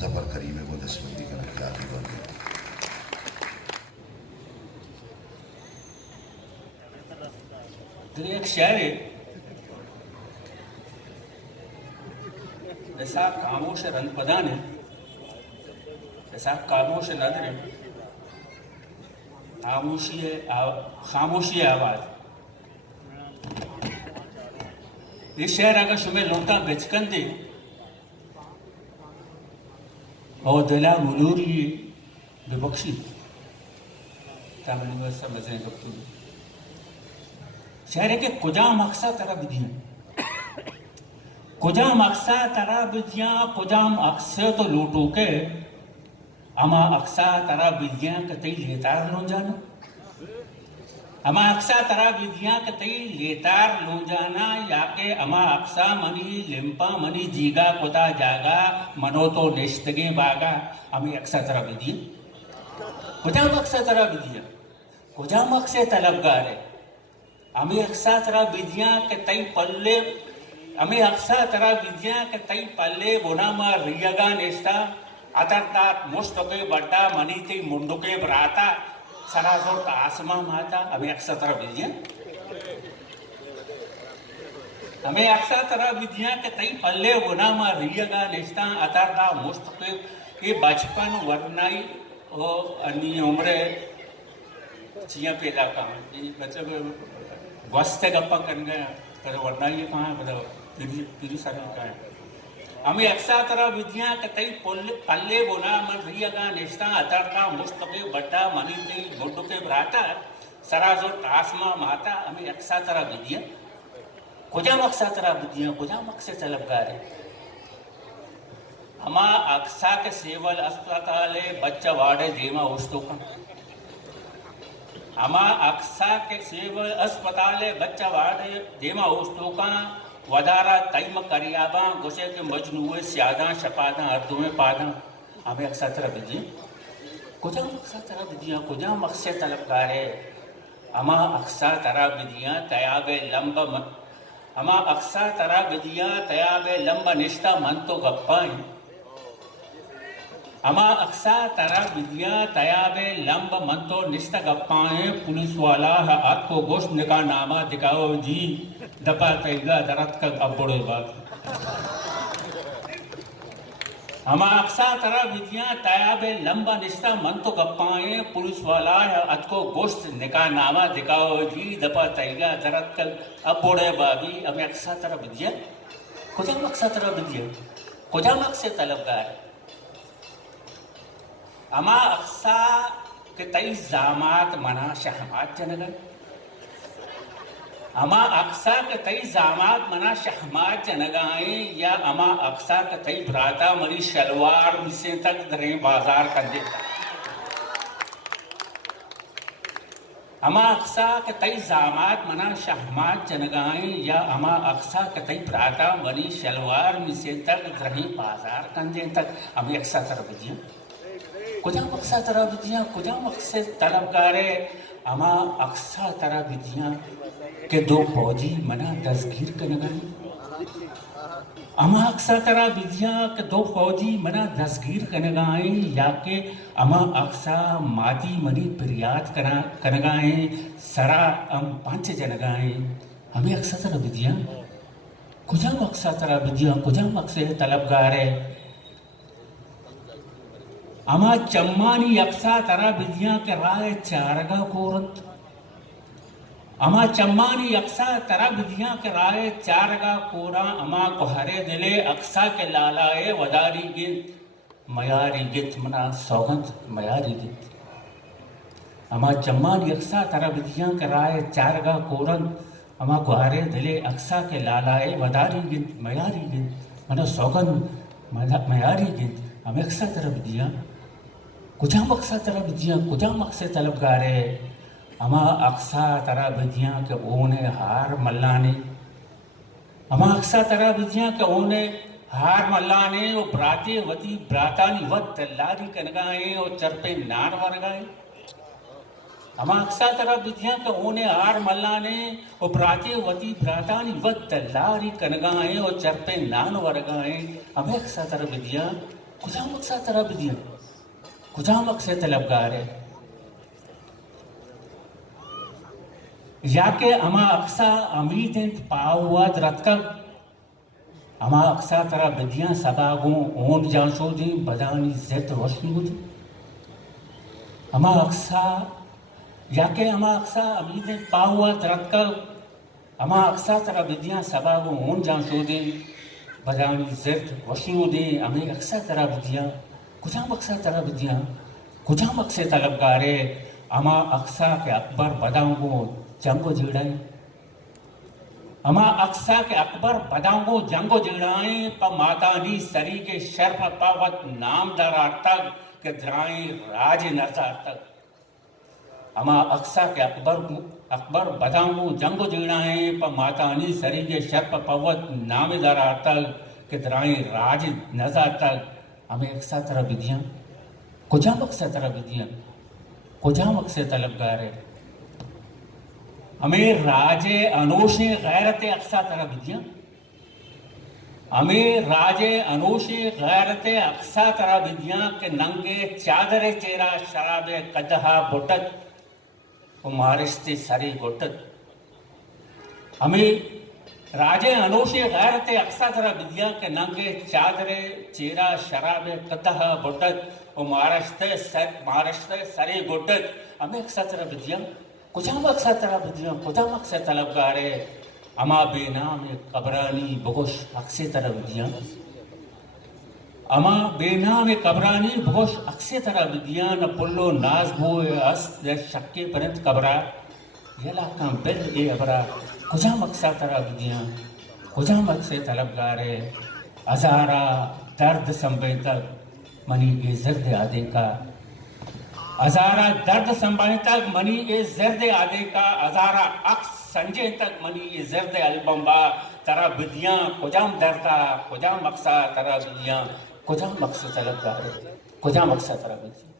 जफर करीम को दस्तबंदी करना क्या बन गया। एक शहर है ऐसा खामोश रंग प्रदान है, ऐसा खामोश नजर है, खामोशी है आवाज। ये शहर अगर शुमे लोटा बेचकन दे और दिला मुलूरी बेबख्शी तामिल समझने कब शहर के कुजा मकसद तरह विधियां कुजा मकसा तरा विधियां कुजाम अक्सर तो लूटो के अमा अक्सा तरा विधियां कतई लेतार लो जाना अमा अक्सा तरा विधियां कतई लेतार लो जाना या के अमा अक्सा मनी लिम्पा मनी जीगा कुदा जागा मनो तो निश्तगे बागा अमी अक्सा तरा विधियां कुजाम अक्सा तरा विधियां कुजाम अक्से तलबगार है अमी अक्सा तरा विधियां कतई पल्ले अमी अक्सा तरा विद्या के तई पल्ले बोनामा रियगा नेस्ता अतरतात मुस्तके बड्डा मनीति मुंडुके ब्राता सरासो आसमा माता अमी अक्सा तरा विद्या अमी अक्सा तरा विद्या के तई पल्ले बोनामा रियगा नेस्ता अतरतात मुस्तके ये बचपन वर्णाई ओ अन्य उम्र चिया पैदा का मतलब वस्ते गप्पा करने गया पर वर्णाई कहाँ मतलब तिरी सारी का है हमें अक्सा तरह विद्या के तई पल्ले बोना मन रियगा नेस्ता अतरता मुस्तके बड्डा मनी तई गुड्डू के भ्राता सराजो टासमा माता हमें अक्सा तरह विद्या कुजाम अक्सा तरह विद्या कुजाम अक्से तलबगार है हमा अक्सा के सेवल अस्पताले बच्चा वाड़े देमा उस्तों का अमा अक्सा के सेवल अस्पताले बच्चा वाड़े देमा उस्तों का वदारा तईम करियाबा गुस्से के मजनुए स्यादा शपादा अर्दुए पादा हमें अक्सा तरह विधियां कुजाम अक्सा तरह विधियां कुजाम अक्से तलबगार है अमा अक्सा तरह विधियां तयाबे लंब अमा अक्सा तरह विधियां तयाबे लंब निष्ठा मन तो गप्पाएं अमा अक्सा तरह विद्या तयाबे लंब मन तो निष्ठ गप्पाएं पुलिस वाला है आपको गोश्त निका नामा दिखाओ जी दपा तैगा दरत का अबड़े बात अमा अक्सा तरह विद्या तयाबे लंब निष्ठ मन तो गप्पाएं पुलिस वाला है आपको गोश्त निका नामा दिखाओ जी दपा तैगा दरत का अबड़े बाबी हमें अक्सा तरह विद्या कुजाम अक्सा तरह विद्या कुजाम अक्से तलबगार अमा अक्सा के तई जामात मना शहमात जनगन अमा अक्सा के तई जामात मना शहमात जनगाए या अमा अक्सा के तई भ्राता मरी शलवार मिसे तक धरे बाजार कर देता अमा अक्सा के तई जामात मना शहमात जनगाए या अमा अक्सा के तई भ्राता मरी शलवार मिसे तक धरे बाजार कर देता अभी अक्सा तरह विधियां कुजाम अक्सा तरह विधियां कुजाम अक्से तलबगारे अमा अक्सा तरह विधियां के दो फौजी मना दस्तगीर कर लगाए अमा अक्सा तरह विधियां के दो फौजी मना दस्तगीर कर लगाए या के अमा अक्सा माती मनी फरियाद कर लगाए सरा पंच जनगाए हमें अक्सा तरह विधियां कुजाम अक्सा तरह विधियां कुजाम अक्से तलबगारे अमा चम्मानी अक्सा तरह विधियां के राय चारगा कोरत अमा चम्मानी अक्सा तरह विधियां के राय चारगा कोरा अमा को हरे दिले अक्सा के लालाए वदारी गित मयारी गित मना सौगंध मयारी गित अमा चम्मानी अक्सा तरह विधियां के राय चारगा कोरन अमा को हरे दिले अक्सा के लालाए वदारी गित मयारी गित मना सौगंध मयारी गित हमें अक्सा तरह विधियां कुजाम अक्सा तरह विधियां कुजाम अक्से तलबगारे अमा अक्सा तरह विधियां के ओने हार मल्लाने अमा अक्सा तरह विधियां के ओने हार मल्लाने ओ ब्राते वती ब्रातानी वत तल्लारी कनगाए ओ चरपे नार वरगाए अमा अक्सा तरह विधियां के ओने हार मल्लाने ओ ब्राते वती ब्रातानी वत तल्लारी कनगाए ओ चरपे नान वरगाए हमें अक्सा तरह विधियां कुजा मकसद तरह बिदिया कुजा मकसद तलबगार है याके अमा अक्सा अमीत पावद रतक अमा अक्सा तरह बिदिया सबागों ओन जांचो दी बदानी जिद रोशनी होती अमा अक्सा याके अमा अक्सा अमीत पावद रतक अमा अक्सा तरह बिदिया सबागों ओन जांचो दी बदानी जिद रोशनी होती अमे अक्सा तरह बिदिया कुजा मकसद तरह बिदिया कुजा मकसद तलबगारे अमा अक्सा के अकबर बदांगो जंगो जिड़ाई अमा अक्सा के अकबर बदांगो जंगो जिड़ाई प मातानी सरी के शर्फ पावत नाम दरा तक के द्राई राज नजर तक अमा अक्सा के अकबर बदांगो जंगो जिड़ाई प मातानी सरी के शर्फ पावत नाम दरा तक के द्राई राज नजर तक हमें अक्सा तरह बिदियां कुजा मकसद तरह बिदियां कुजा मकसद तलबगार है हमें राजे अनोशे गैरत अक्सा तरह बिदियां हमें राजे अनोशे गैरत अक्सा तरह बिदियां के नंगे चादरे चेहरा शराबे कदहा बुटत मारिश्ते सरी गुटत हमें राजे अनोशे गैरत अक्सा तरह बिदियां के नंगे चादरे चेहरा शराबे कदहा बुटत महाराष्ट्र सरे गुटत हमें अक्सा तरह बिदियां कुजा मकसद तरह बिदियां कुजा मकसद तलबगारे अमा बेनाम कबरानी बगोश अक्से तरह बिदियां अमा बेनाम कबरानी बगोश अक्से तरह बिदियां न पुल्लो नाज भोए अस शक्के परंत कबरा यला काम बिल ए अबरा कुजा मकसद तरह बिदियां कुजा मकसद तलबगारे हजारा दर्द संभे तक मनी ए जर्द आदे का हजारा दर्द संभाले तक मनी ए जर्द आदे का हजारा अक्स संजय तक मनी ए जर्द अलबम्बा तरह बिदियां कुजाम दर्दा कुजाम मकसद तरह बिदियां कुजाम मकसद तलबगार कुजाम मकसद तरह बिदियां